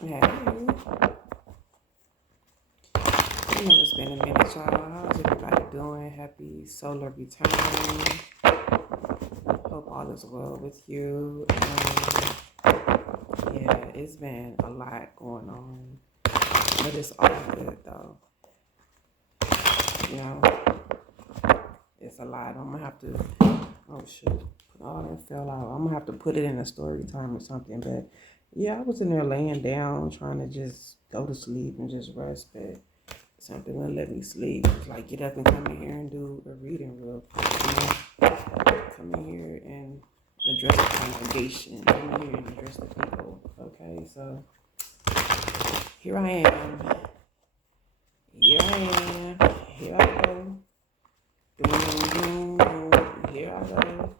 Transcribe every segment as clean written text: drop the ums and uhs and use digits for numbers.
Hey, I know it's been a minute, y'all. How's everybody doing? Happy solar return. Hope all is well with you. Yeah, it's been a lot going on, but it's all good though. You know, it's a lot. I'm gonna have to. Oh shoot, all that fell out. I'm gonna have to put it in a story time or something. But yeah, I was in there laying down, trying to just go to sleep and just rest, but something wouldn't let me sleep. It's like get up and come in here and do a reading real quick. Come in here and address the congregation. Come in here and address the people. Okay, so here I am. Here I am. Here I go. Doom, doom, doom. Here I go.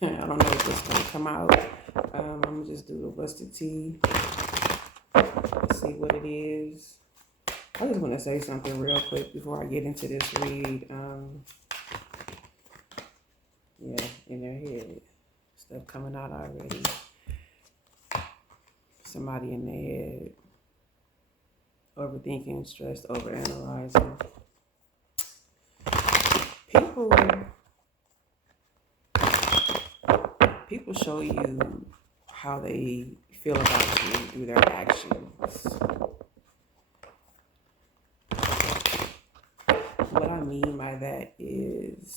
I don't know if it's gonna come out. I'm gonna just do the busted tea. See what it is. I just want to say something real quick before I get into this read. Yeah, in their head. Stuff coming out already. Somebody in their head. Overthinking, stressed, overanalyzing. People people show you how they feel about you through their actions. What I mean by that is,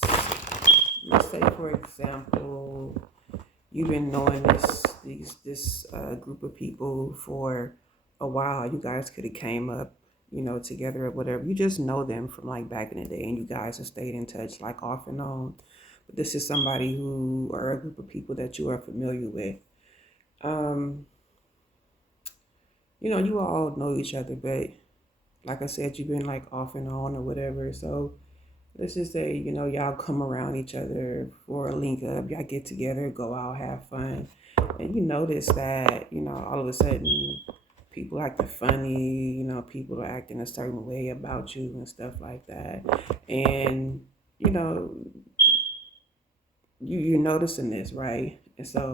let's say for example, you've been knowing this group of people for a while. You guys could have came up, together or whatever. You just know them from like back in the day, and you guys have stayed in touch like off and on. But this is somebody who, or a group of people that you are familiar with. Um, you all know each other, but like I said, you've been like off and on or whatever. So let's just say, y'all come around each other for a link up, y'all get together, go out, have fun. And you notice that, all of a sudden people acting funny, people are acting a certain way about you and stuff like that. And, you know, you're noticing this, right? And so,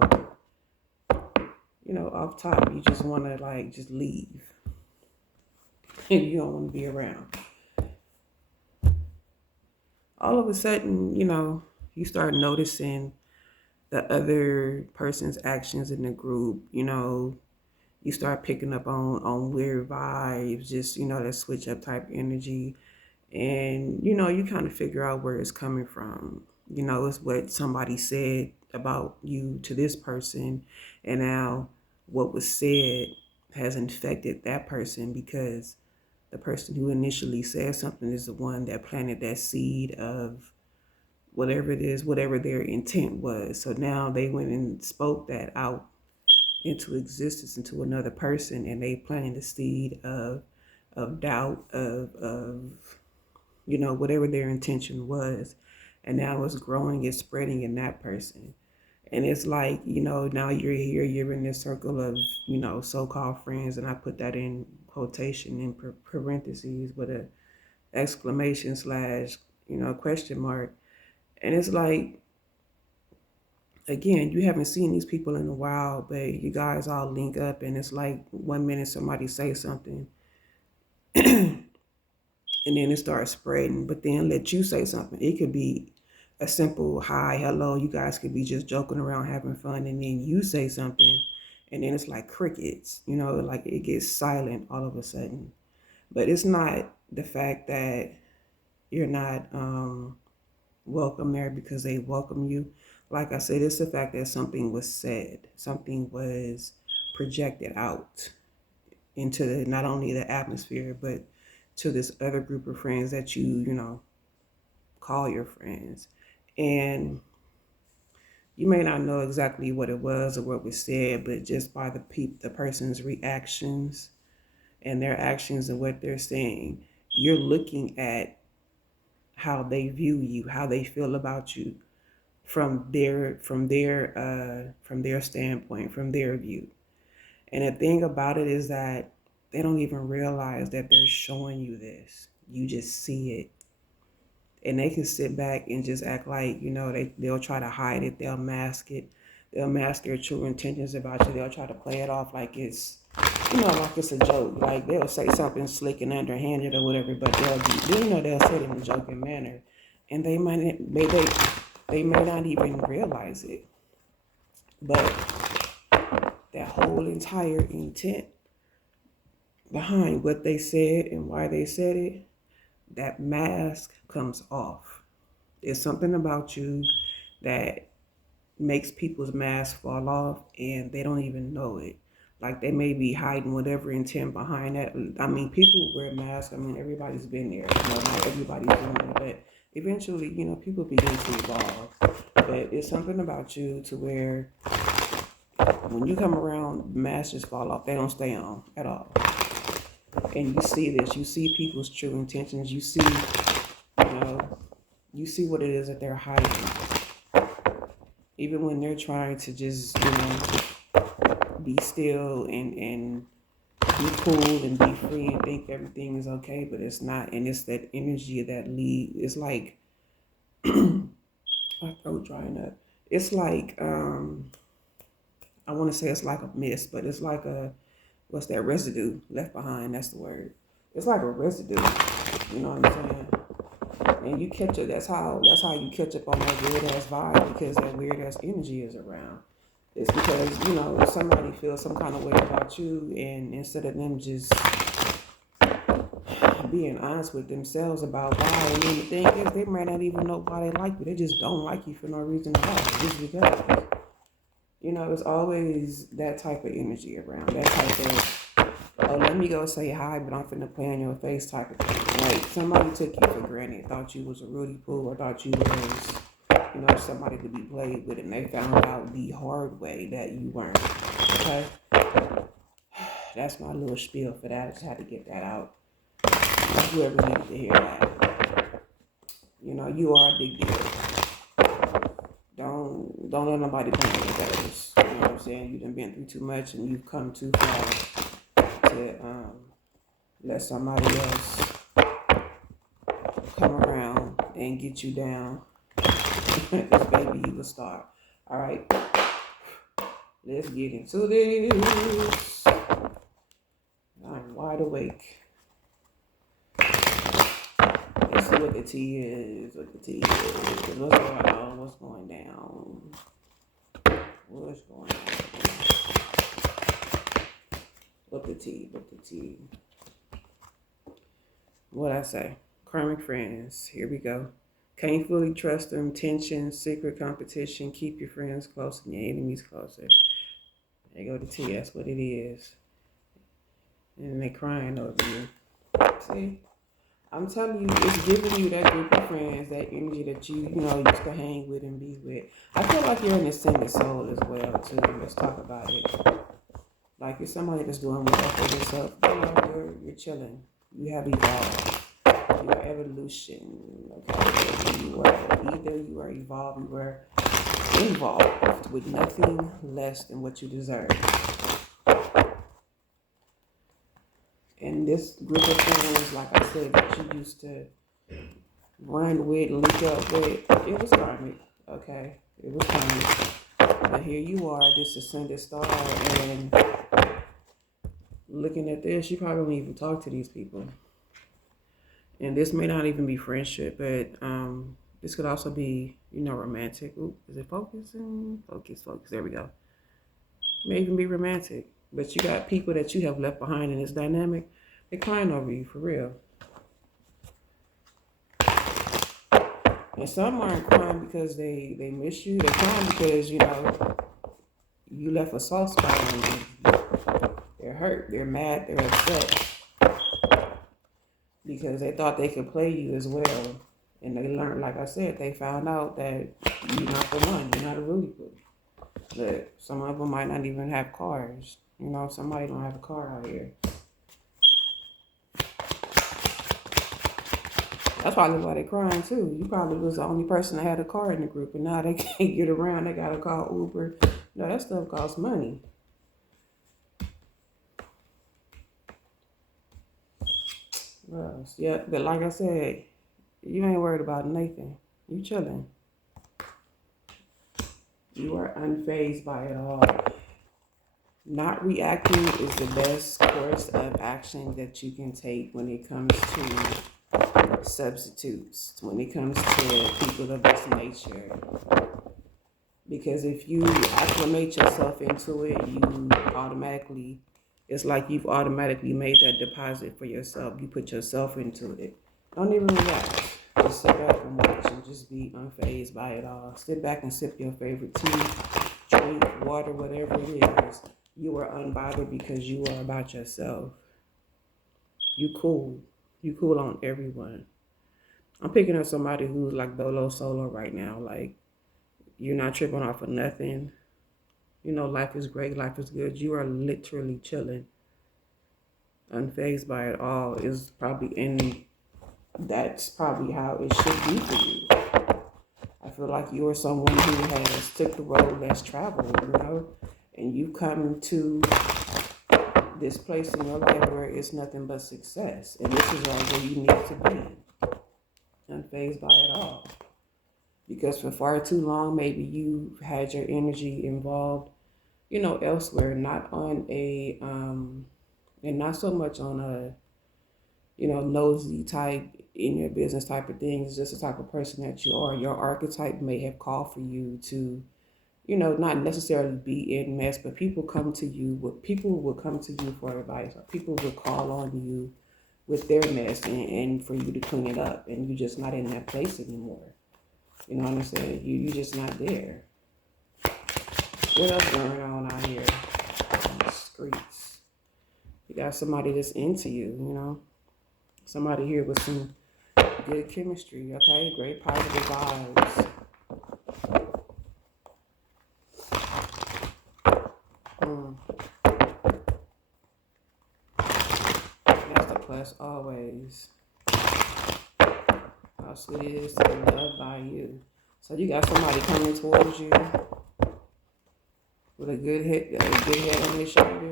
off top, you just want to like just leave. You don't want to be around. All of a sudden, you start noticing the other person's actions in the group. You start picking up on weird vibes, just that switch up type energy, and you kind of figure out where it's coming from. It's what somebody said about you to this person, and now what was said has infected that person because the person who initially said something is the one that planted that seed of whatever it is, whatever their intent was. So now they went and spoke that out into existence into another person, and they planted the seed of doubt, of whatever their intention was, and now it's growing, it's spreading in that person. And it's like, now you're here, you're in this circle of, so-called friends, and I put that in quotation in parentheses with a exclamation slash, question mark. And it's like, again, you haven't seen these people in a while, but you guys all link up, and it's like 1 minute somebody say something, and then it starts spreading. But then let you say something. It could be a simple hi, hello. You guys could be just joking around, having fun, and then you say something, and then it's like crickets. Like it gets silent all of a sudden. But it's not the fact that you're not welcome there because they welcome you. Like I said, it's the fact that something was said, something was projected out into not only the atmosphere, but to this other group of friends that you call your friends. And you may not know exactly what it was or what was said, but just by the person's reactions and their actions and what they're saying, you're looking at how they view you, how they feel about you, from their standpoint, from their view. And the thing about it is that they don't even realize that they're showing you this. You just see it. And they can sit back and just act like, they'll try to hide it, they'll mask it, they'll mask their true intentions about you, they'll try to play it off like it's like it's a joke. Like they'll say something slick and underhanded or whatever, but they'll say it in a joking manner, and they may not even realize it. But that whole entire intent behind what they said and why they said it, that mask comes off. There's something about you that makes people's masks fall off and they don't even know it. Like they may be hiding whatever intent behind that. I mean, people wear masks. I mean, everybody's been there. Not everybody's doing it, but eventually, people begin to evolve. But it's something about you to where when you come around, masks just fall off. They don't stay on at all. And you see this. You see people's true intentions. You know, you see what it is that they're hiding. Even when they're trying to just, be still and be cool and be free and think everything is okay, but it's not. And it's that energy that lead. It's like my throat drying up. It's like I want to say it's like a mist, but it's like what's that residue left behind? That's the word. It's like a residue. You know what I'm saying? And you catch it. That's how you catch up on that weird ass vibe because that weird ass energy is around. It's because somebody feels some kind of way about you, and instead of them just being honest with themselves about why, and then the thing is, they might not even know why they like you. They just don't like you for no reason at all, just because. It's always that type of energy around. That type of, oh, let me go say hi, but I'm finna play in your face type of thing. Like somebody took you for granted, thought you was a Rudy Poo, or thought you was, somebody to be played with, and they found out the hard way that you weren't. Okay? That's my little spiel for that. I just had to get that out. Whoever needed to hear that. You are a big deal. Don't let nobody paint you those. You know what I'm saying? You done been through too much and you've come too far to let somebody else come around and get you down. Because baby, you a star. Alright. Let's get into this. I'm wide awake. Let's see what the tea is. What's going on? What's going down? What's going on? What the tea? What I say? Karmic friends. Here we go. Can't fully trust them. Tension, secret competition. Keep your friends close and your enemies closer. There you go the tea. That's what it is. And they crying over you. See? I'm telling you, it's giving you that group of friends, that energy that you used to hang with and be with. I feel like you're an ascended soul as well, too. Let's talk about it. Like you're somebody that's doing well for yourself. You're chilling. You have evolved. Your evolution. Okay. You were evolved, you were involved with nothing less than what you deserve. And this group of friends, like I said, that you used to run with, link up with, it was karmic, okay? It was karmic. But here you are, this ascended star, and looking at this, you probably don't even talk to these people. And this may not even be friendship, but this could also be, romantic. Ooh, is it focusing? Focus. There we go. May even be romantic. But you got people that you have left behind in this dynamic. They're crying over you, for real. And some aren't crying because they miss you. They're crying because, you left a soft spot on them. They're hurt. They're mad. They're upset. Because they thought they could play you as well. And they learned, like I said, they found out that you're not the one. You're not a Rudy Poo. But some of them might not even have cars. Somebody don't have a car out here. That's probably why they're crying too. You probably was the only person that had a car in the group, and now they can't get around. They gotta call Uber. No, that stuff costs money. Well, yeah, but like I said, you ain't worried about Nathan. You chilling. You are unfazed by it all. Not reacting is the best course of action that you can take when it comes to substitutes, when it comes to people of this nature. Because if you acclimate yourself into it, it's like you've automatically made that deposit for yourself. You put yourself into it. Don't even react. Just sit back and watch and just be unfazed by it all. Sit back and sip your favorite tea, drink water, whatever it is. You are unbothered because you are about yourself. You cool. You cool on everyone. I'm picking up somebody who's like dolo solo right now. Like, you're not tripping off of nothing. You know, life is great, life is good. You are literally chilling, unfazed by it all. That's probably how it should be for you. I feel like you're someone who has took the road less traveled, and you come to this place in your life where it's nothing but success, and this is all where you need to be, unfazed by it all. Because for far too long, maybe you had your energy involved, elsewhere, not on and not so much on a, nosy type in your business type of things, just the type of person that you are. Your archetype may have called for you to, not necessarily be in mess, but people will come to you for advice, or people will call on you with their mess and for you to clean it up, and you're just not in that place anymore. You know what I'm saying? You just not there. What else going on out here on the streets? You got somebody that's into you, somebody here with some good chemistry, okay? Great positive vibes. That's the plus always. How sweet it is to be loved by you. So you got somebody coming towards you with a good head on their shoulder,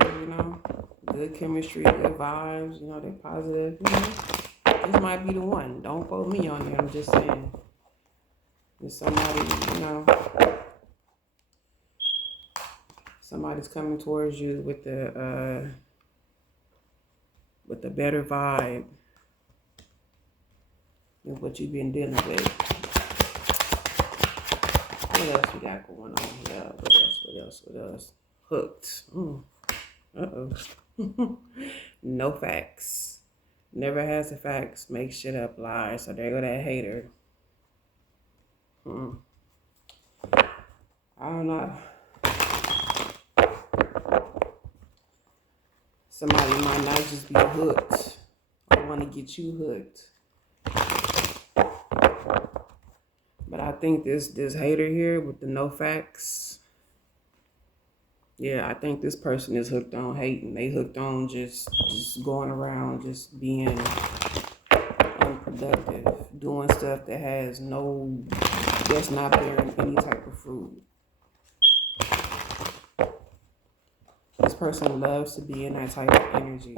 good chemistry, good vibes, they're positive, This might be the one. Don't quote me on it. I'm just saying. There's somebody's coming towards you with the better vibe than what you've been dealing with. What else we got going on here? What else? Hooked. Uh-oh. No facts. Never has the facts. Make shit up, lies. So there go that hater. I don't know. Somebody might not just be hooked. I want to get you hooked. But I think this hater here with the no facts, yeah, I think this person is hooked on hating. They hooked on just going around, just being unproductive, doing stuff that's not bearing any type of fruit. This person loves to be in that type of energy.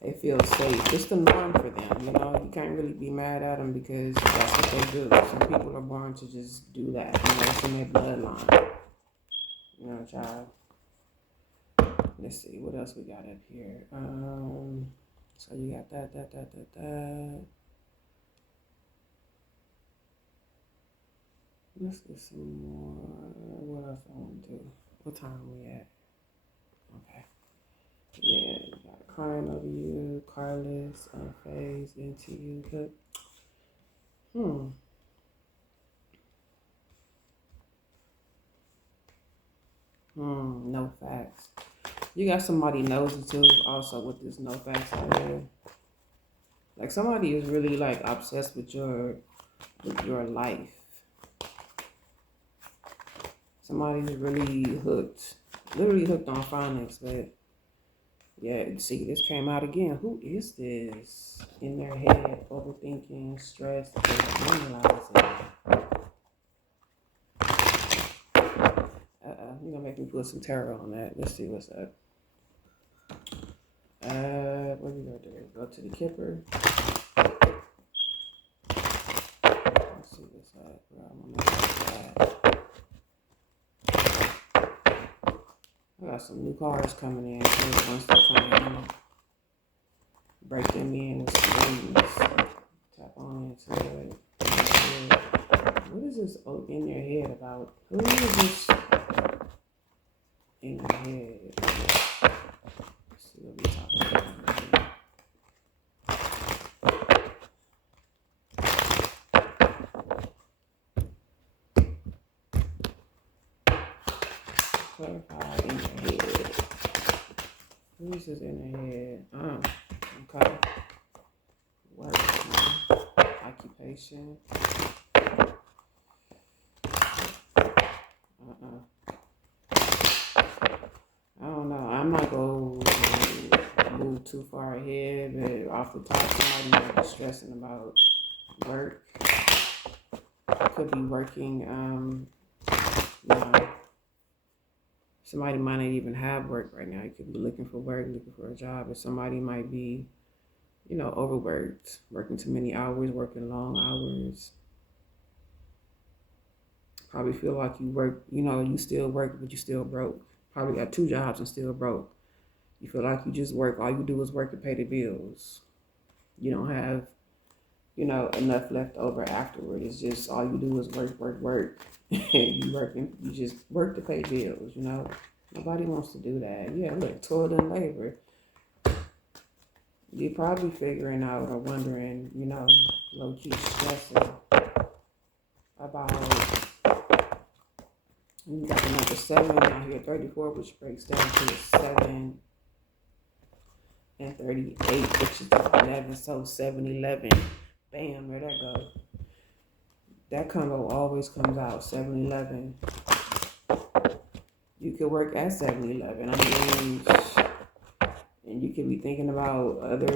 They feel safe. It's the norm for them, You can't really be mad at them because that's what they do. Some people are born to just do that. It's in their bloodline. Child. Let's see, what else we got up here? So you got that. Let's get some more. What else I want to do? What time are we at? Okay. Yeah, you got crying over you, carless, unfazed, into you, but no facts. You got somebody nosy too, also with this no facts out here. Like somebody is really like obsessed with your life. Somebody's really hooked, literally hooked on finance, but yeah, see, this came out again. Who is this? In their head, overthinking, stressed, analyzing. You're gonna make me put some tarot on that. Let's see what's up. What do we go to? Go to the Kipper. Let's see what's up. got some new cars coming in. So once they come in, break them in with some rings. Tap on into it. What is this in your head about? Who is this in your head? Let's see what we're talking about. Clarify in your head. Who is this in your head? Okay. Work. Occupation. I don't know. I'm not going to move too far ahead, but off the top, somebody might be stressing about work. Could be working, you know, somebody might not even have work right now. You could be looking for work, looking for a job, and somebody might be, you know, overworked, working too many hours, working long hours. Probably feel like you work, you know, you still work, but you still broke. Probably got 2 jobs and still broke. You feel like you just work, all you do is work to pay the bills. You don't have, you know, enough left over afterward. It's just all you do is work. You working, you just work to pay bills, you know. Nobody wants to do that. Yeah, look, toil and labor. You're probably figuring out or wondering, you know, low-key stressing about, you got the number 7 out here, 34, which breaks down to 7 and 38, which is 11, so 7, 11. Bam, there that goes. That combo always comes out, 7, 11. You could work at 7, 11. I mean, and you could be thinking about other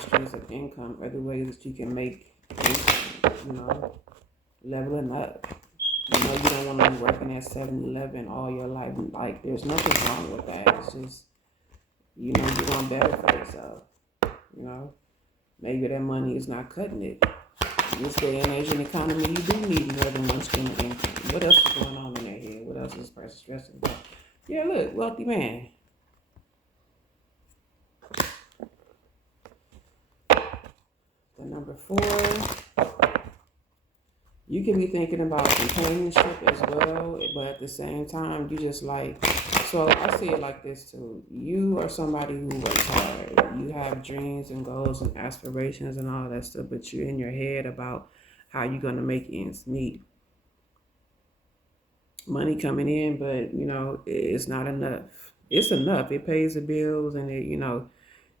streams of income, other ways that you can make income, you know, leveling up. You know, you don't want to be working at 7-Eleven all your life. Like, there's nothing wrong with that. It's just, you know, you want better for yourself. You know, maybe that money is not cutting it. In this day and age in the economy, you do need more than one stream of income. What else is going on in their head? What else is this person stressing about? Yeah, look, wealthy man. The number 4. You can be thinking about companionship as well, but at the same time, you just like, so I see it like this too. You are somebody who works hard. You have dreams and goals and aspirations and all that stuff, but you're in your head about how you're going to make ends meet. Money coming in, but, you know, it's not enough. It's enough. It pays the bills and it, you know,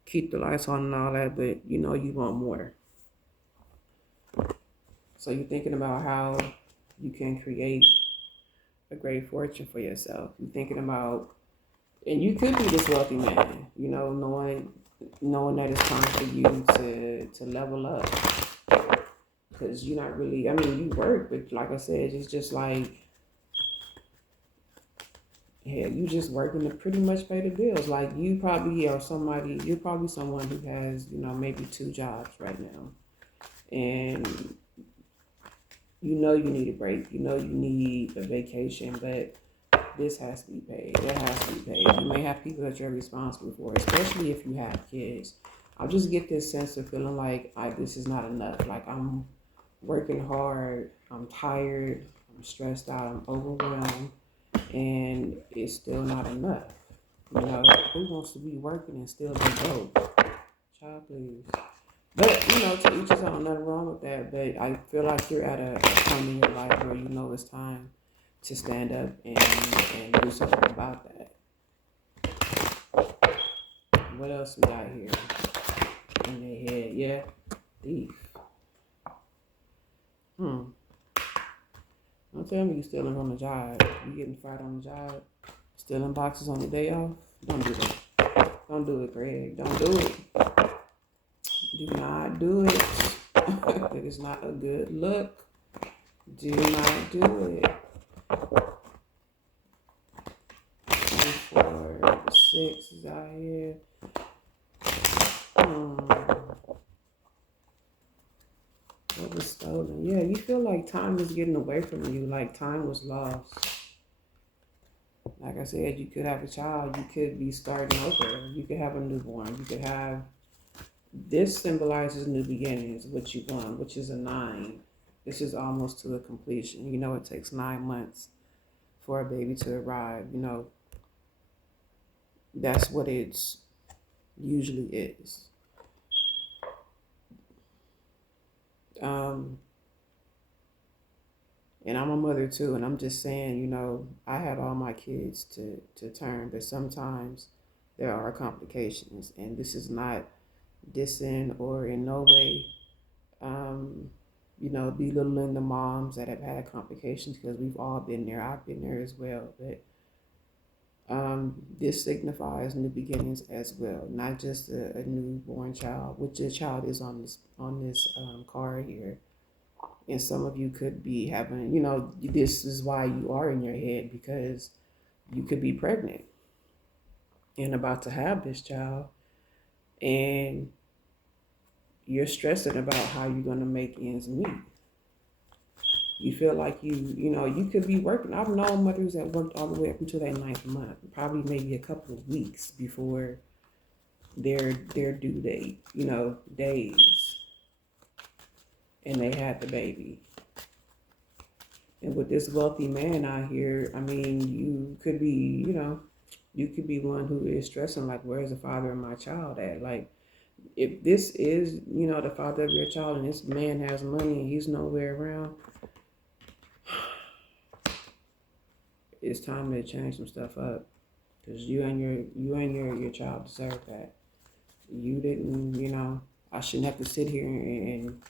keep the lights on and all that, but, you know, you want more. So you're thinking about how you can create a great fortune for yourself. You're thinking about, and you could be this wealthy man, you know, knowing that it's time for you to level up. Because you're not really, I mean, you work, but like I said, it's just like, yeah, you just working to pretty much pay the bills. Like you probably are somebody, you're probably someone who has, you know, maybe 2 jobs right now. And you know you need a break. You know you need a vacation, but this has to be paid. That has to be paid. You may have people that you're responsible for, especially if you have kids. I'll just get this sense of feeling like this is not enough. Like I'm working hard, I'm tired, I'm stressed out, I'm overwhelmed, and it's still not enough. You know, who wants to be working and still be broke? Child, please. But, you know, to each his own, nothing wrong with that. But I feel like you're at a time in your life where you know it's time to stand up and do something about that. What else we got here in their head? Yeah, thief. Don't tell me you stealing on the job. You getting fired on the job. Stealing boxes on the day off. Don't do that. Don't do it, Greg. Don't do it. Do not do it. It is not a good look. Do not do it. 4, 6 is out here. What was stolen? Yeah, you feel like time is getting away from you, like time was lost. Like I said, you could have a child, you could be starting over, you could have a newborn, you could have, this symbolizes new beginnings, what you want, which is a nine. This is almost to a completion. You know, it takes 9 months for a baby to arrive. You know, that's what it's usually is. Um, and I'm a mother too, and I'm just saying, you know, I have all my kids to term, but sometimes there are complications, and this is not dissing or in no way, um, you know, belittling the moms that have had complications, because we've all been there. I've been there as well, but this signifies new beginnings as well, not just a newborn child, which the child is on this card here. And some of you could be having, you know, this is why you are in your head, because you could be pregnant and about to have this child, and you're stressing about how you're going to make ends meet. You feel like you know, you could be working. I've known mothers that worked all the way up until their 9th month, probably maybe a couple of weeks before their due date, you know, days, and they had the baby. And with this wealthy man out here, I mean, you could be, you know, you could be one who is stressing, like, where's the father of my child at? Like, if this is, you know, the father of your child, and this man has money and he's nowhere around, it's time to change some stuff up, because your child deserve that. You didn't, you know, I shouldn't have to sit here and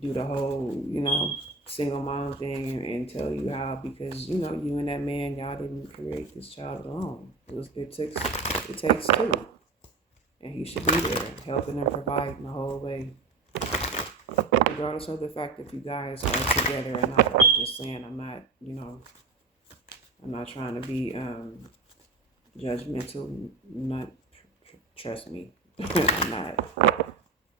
do the whole, you know, single mom thing and tell you how, because, you know, you and that man, y'all didn't create this child alone. It takes two. And he should be there helping and providing the whole way. Regardless of the fact that you guys are together or not. I'm just saying, I'm not, you know, I'm not trying to be judgmental. Not, trust me, I'm not.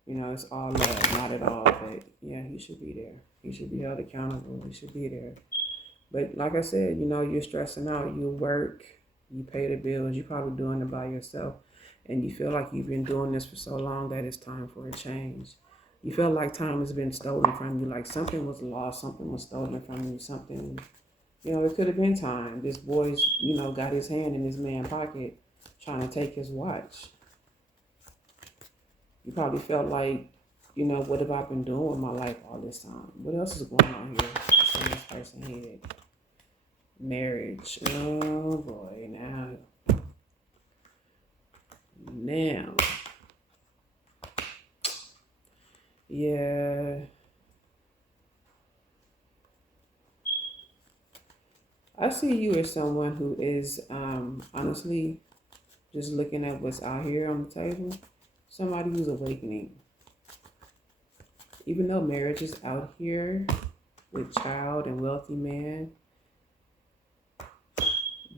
You know, it's all love, not at all. But yeah, he should be there. He should be held accountable. He should be there. But like I said, you know, you're stressing out. You work, you pay the bills. You're probably doing it by yourself, and you feel like you've been doing this for so long that it's time for a change. You feel like time has been stolen from you, like something was lost, something was stolen from you, something, you know, it could have been time. This boy's, you know, got his hand in his man's pocket trying to take his watch. You probably felt like, you know, what have I been doing with my life all this time? What else is going on here? That's in this person's head. Marriage. Oh boy, now. Yeah. I see you as someone who is, honestly, just looking at what's out here on the table, somebody who's awakening. Even though marriage is out here with child and wealthy man,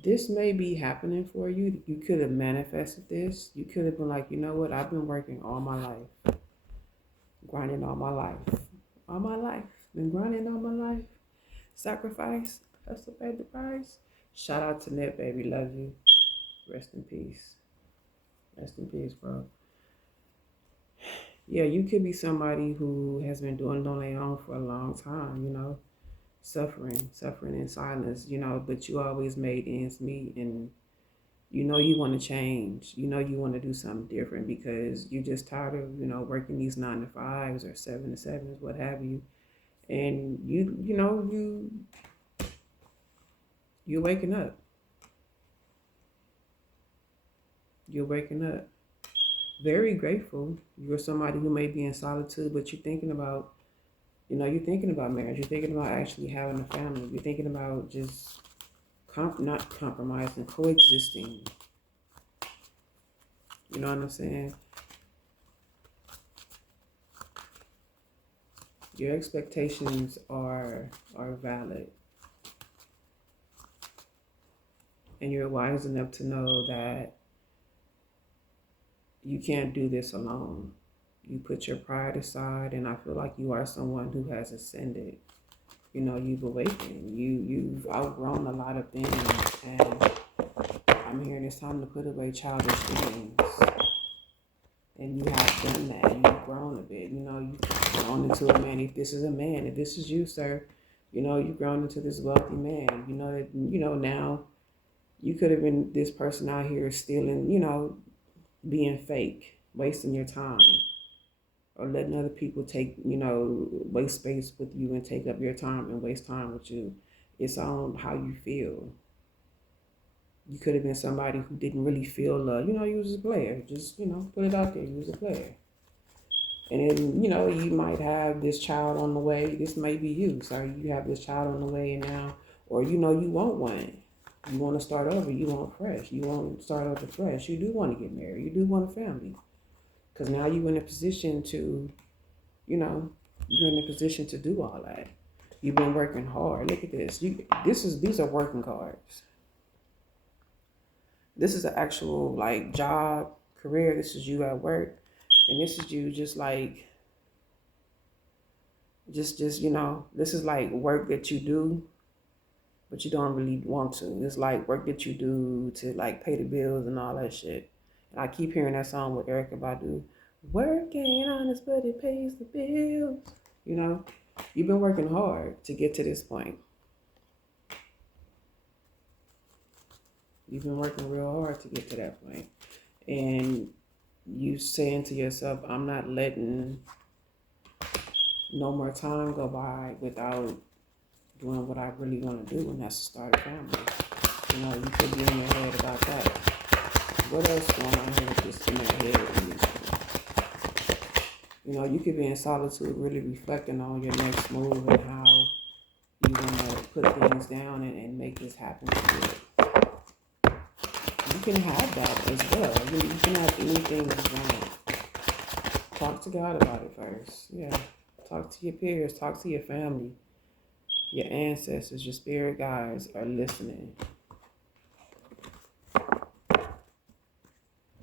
this may be happening for you. You could have manifested this. You could have been like, you know what? I've been working all my life, grinding all my life. All my life. Been grinding all my life. Sacrifice. Hustle paid the price. Shout out to Net Baby. Love you. Rest in peace. Rest in peace, bro. Yeah, you could be somebody who has been doing it on their own for a long time, you know, suffering in silence, you know, but you always made ends meet, and you know you want to change. You know you want to do something different, because you're just tired of, you know, working these 9 to 5s or 7 to 7s, what have you. And you know, you're waking up. You're waking up. Very grateful. You're somebody who may be in solitude, but you're thinking about, you know, you're thinking about marriage. You're thinking about actually having a family. You're thinking about just not compromising, coexisting. You know what I'm saying? Your expectations are valid, and you're wise enough to know that you can't do this alone. You put your pride aside, and I feel like you are someone who has ascended. You know, you've awakened. You've outgrown a lot of things, and it's time to put away childish things. And you have done that. You've grown a bit. You've grown into a man. If this is a man, if this is you, sir, you've grown into this wealthy man. Now you could have been this person out here stealing, being fake, wasting your time, or letting other people waste space with you and take up your time and waste time with you. It's on how you feel. You could have been somebody who didn't really feel love. You was a player. Just, put it out there. You was a player. And then, you might have this child on the way. This may be you. So you have this child on the way and now, or you want one. You want to start over. You want fresh. You want to start over fresh. You do want to get married. You do want a family. Because now you're in a position to, you're in a position to do all that. You've been working hard. Look at this. These are working cards. This is an actual job, career. This is you at work. And this is you just this is work that you do, but you don't really want to. It's work that you do to pay the bills and all that shit. And I keep hearing that song with Erykah Badu. Work ain't honest, but it pays the bills. You've been working hard to get to this point. You've been working real hard to get to that point. And you saying to yourself, I'm not letting no more time go by without doing what I really want to do, and that's to start a family. You could be in your head about that. What else going on here with this in your head? You could be in solitude, really reflecting on your next move and how you want to put things down and make this happen for you. You can have that as well. You can have anything you want. Talk to God about it first. Yeah. Talk to your peers. Talk to your family. Your ancestors, your spirit guides are listening.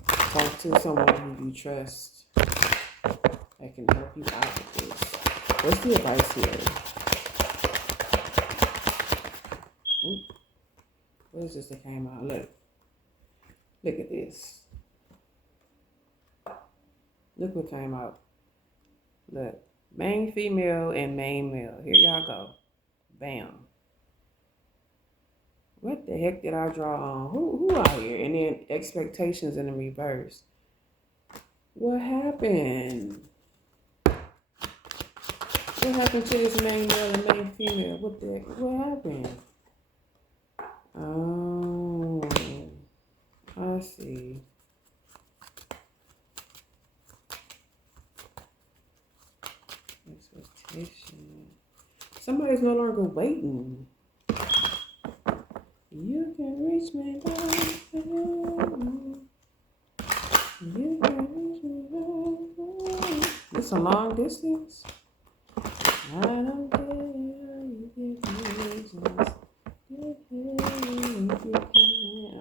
Talk to someone who you trust that can help you out with this. What's the advice here? Ooh. What is this that came out? Look at this. Look what came out. Look. Main female and main male. Here y'all go. Bam. What the heck did I draw on? Who out here? And then expectations in the reverse. What happened? What happened to this main male and main female? What the heck? What happened? Oh, I see. Expectation. Somebody's no longer waiting. You can reach me down. You can reach me down. It's a long distance. I don't care how you get distance.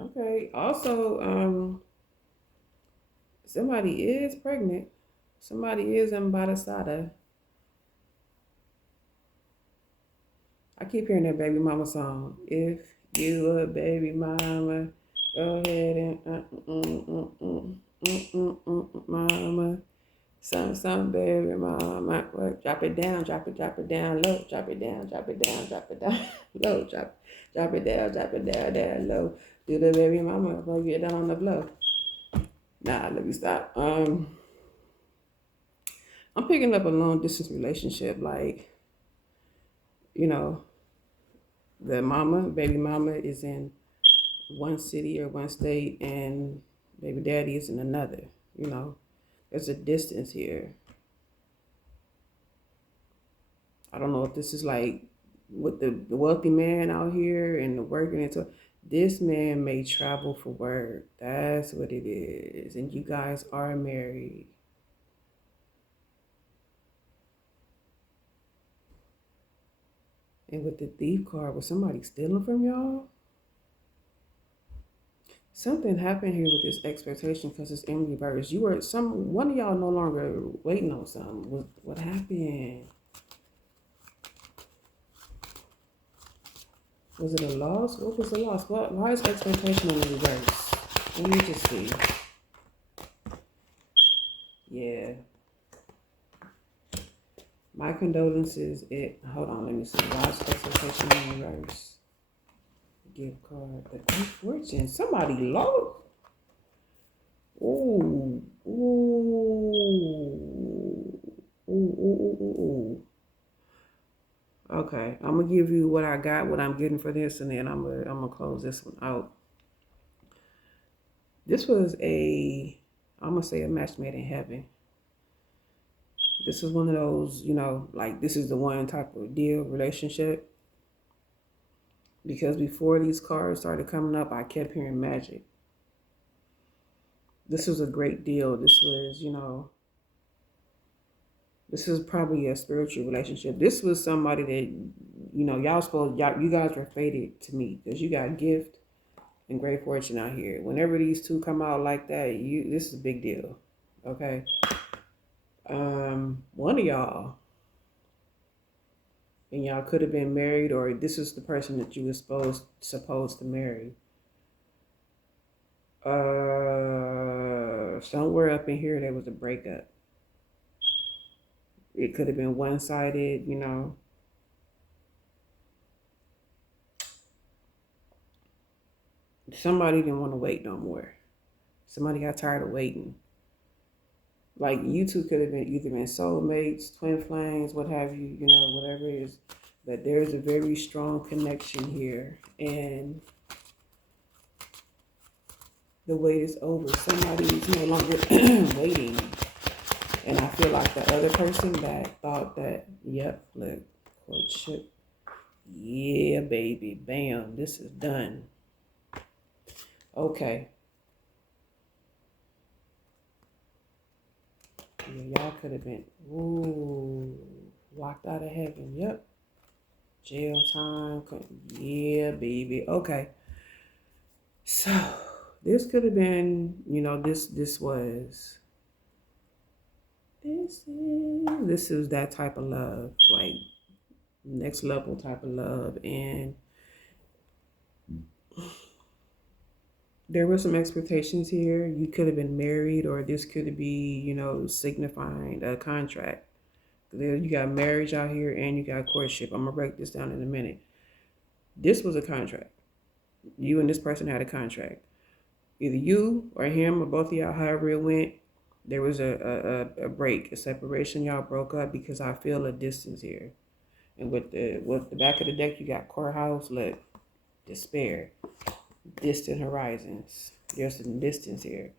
Okay. Also, somebody is pregnant. Somebody is embarazada. I keep hearing that baby mama song. If you a baby mama, go ahead and mama. Some baby mama. What? Drop it down low. Drop it down, drop it down low. Drop it down low. Do the baby mama before you get down on the floor. Nah, let me stop. I'm picking up a long distance relationship, the baby mama is in one city or one state and baby daddy is in another. There's a distance here. I don't know if this is with the wealthy man out here and the working into. This man may travel for work. That's what it is. And you guys are married. And with the thief card, was somebody stealing from y'all? Something happened here with this expectation because it's in reverse. One of y'all no longer waiting on something. What happened? Was it a loss? What was the loss? Why is expectation in reverse? Let me just see. Yeah. My condolences. Hold on, let me see. Why specification in reverse? Gift card. The good fortune. Somebody low. Ooh. Ooh. Ooh. Ooh. Okay. I'm gonna give you what I got, what I'm getting for this, and then I'm gonna close this one out. This was I'm gonna say a match made in heaven. This is one of those, like this is the one type of deal relationship. Because before these cards started coming up, I kept hearing magic. This was a great deal. This was, this is probably a spiritual relationship. This was somebody that, you guys were fated to meet because you got gift and great fortune out here. Whenever these two come out like that, this is a big deal. Okay. One of y'all, and y'all could have been married, or this is the person that you were supposed to marry. Somewhere up in here there was a breakup. It could have been one-sided, Somebody didn't want to wait no more. Somebody got tired of waiting. Like you two could have been either been soulmates, twin flames, what have you, whatever it is. But there's a very strong connection here. And the wait is over. Somebody is no longer waiting. And I feel like the other person that thought that, yep, look, courtship. Yeah, baby, bam, this is done. Okay. Yeah, y'all could have been, locked out of heaven. Yep. Jail time. Yeah, baby. Okay. So, this could have been, this is that type of love, like next level type of love. And there were some expectations here. You could have been married, or this could be, signifying a contract. You got marriage out here and you got courtship. I'm gonna break this down in a minute. This was a contract. You and this person had a contract. Either you or him or both of y'all, however it went, there was a break, a separation. Y'all broke up because I feel a distance here. And with the back of the deck, you got courthouse, look, despair, distant horizons. There's some distance here.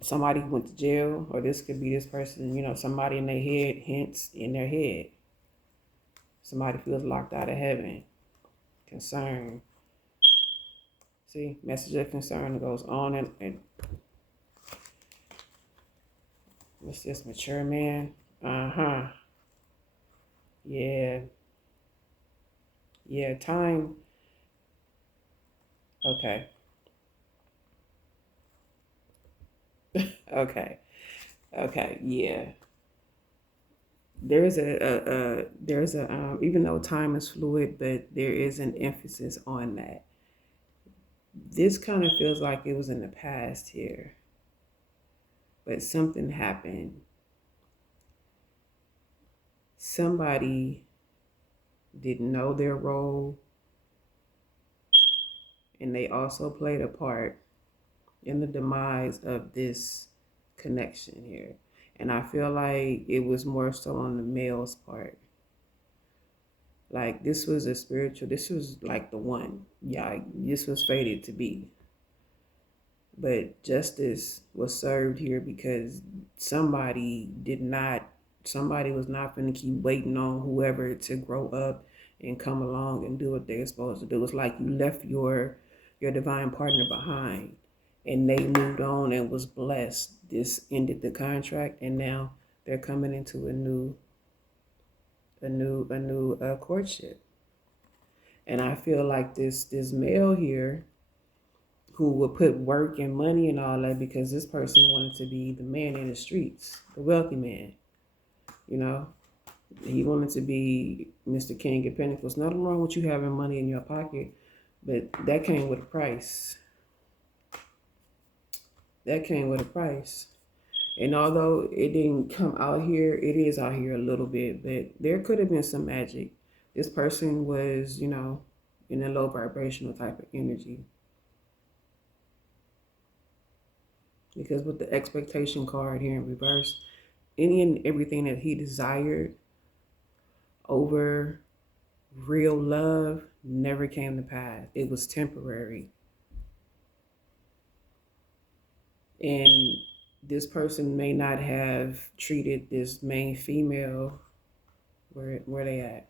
Somebody went to jail, or this could be this person, somebody in their head, hints in their head. Somebody feels locked out of heaven. Concern. See, message of concern goes on and what's this, mature man? Yeah. Yeah, time. Okay. Okay. Okay. Yeah. There's a even though time is fluid, but there is an emphasis on that. This kind of feels like it was in the past here, but something happened. Somebody didn't know their role, and they also played a part in the demise of this connection here. And I feel like it was more so on the male's part. Like this was this was like the one. Yeah, this was fated to be. But justice was served here because somebody was not going to keep waiting on whoever to grow up and come along and do what they're supposed to do. It's like you left your divine partner behind and they moved on and was blessed. This ended the contract, and now they're coming into a new courtship. And I feel like this male here who would put work and money and all that because this person wanted to be the man in the streets, the wealthy man. He wanted to be Mr. King of Pentacles. Nothing wrong with you having money in your pocket, but that came with a price. That came with a price. And although it didn't come out here, it is out here a little bit, but there could have been some magic. This person was, in a low vibrational type of energy. Because with the expectation card here in reverse, any and everything that he desired over real love never came to pass. It was temporary. And this person may not have treated this main female where they at,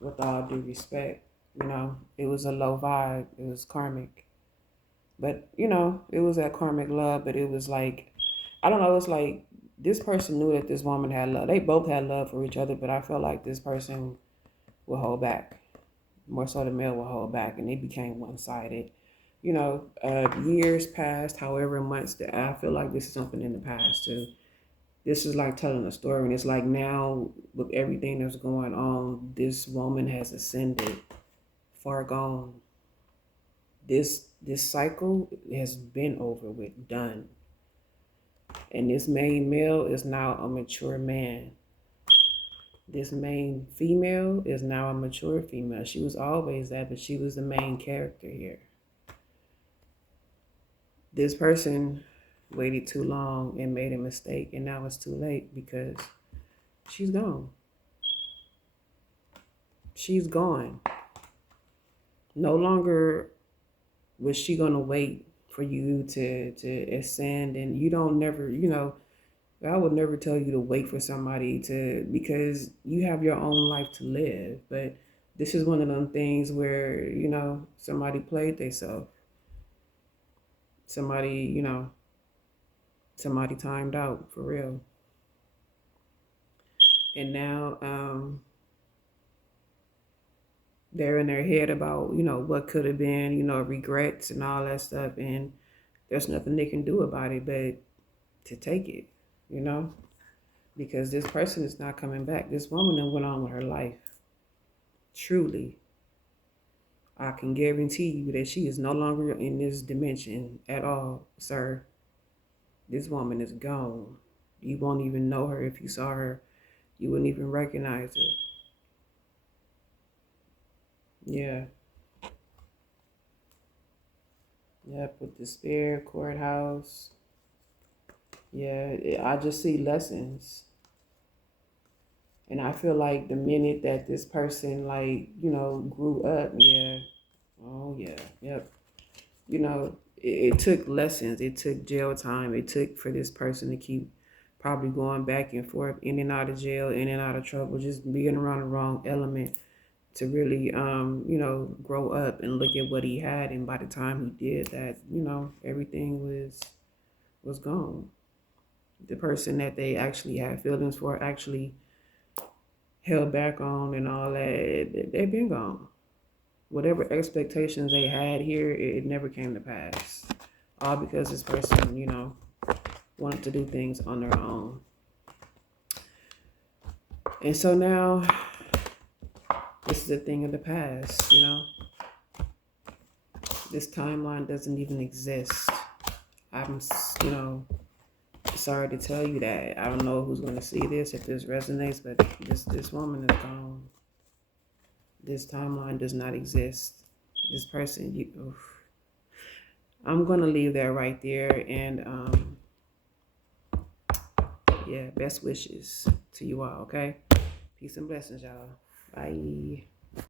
with all due respect. It was a low vibe. It was karmic. But, it was that karmic love, but it was like, I don't know, it's like this person knew that this woman had love. They both had love for each other, but I felt like this person would hold back. More so the male will hold back, and it became one-sided. Years passed, however months, that I feel like this is something in the past too. This is like telling a story, and it's like now with everything that's going on, this woman has ascended, far gone. This cycle has been over with, done. And this main male is now a mature man. This main female is now a mature female. She was always that, but she was the main character here. This person waited too long and made a mistake, and now it's too late because she's gone. She's gone. No longer was she gonna wait for you to ascend, and you don't never, I would never tell you to wait for somebody because you have your own life to live. But this is one of them things where, somebody played themselves. Somebody, somebody timed out for real. And now they're in their head about, what could have been, regrets and all that stuff. And there's nothing they can do about it but to take it, because this person is not coming back. This woman then went on with her life. Truly. I can guarantee you that she is no longer in this dimension at all, sir. This woman is gone. You won't even know her. If you saw her, you wouldn't even recognize her. Yeah. Yep, with the spirit courthouse. Yeah, I just see lessons. And I feel like the minute that this person, grew up, yeah. Oh, yeah, yep. It took lessons. It took jail time. It took for this person to keep probably going back and forth, in and out of jail, in and out of trouble, just being around the wrong element to really, grow up and look at what he had. And by the time he did that, everything was gone. The person that they actually had feelings for actually held back on and all that, they've been gone. Whatever expectations they had here, it never came to pass. All because this person, wanted to do things on their own. And so now, this is a thing of the past, This timeline doesn't even exist. I'm, sorry to tell you that. I don't know who's going to see this, if this resonates, but this woman is gone. This timeline does not exist. This person, I'm going to leave that right there. And, best wishes to you all, okay? Peace and blessings, y'all. Bye.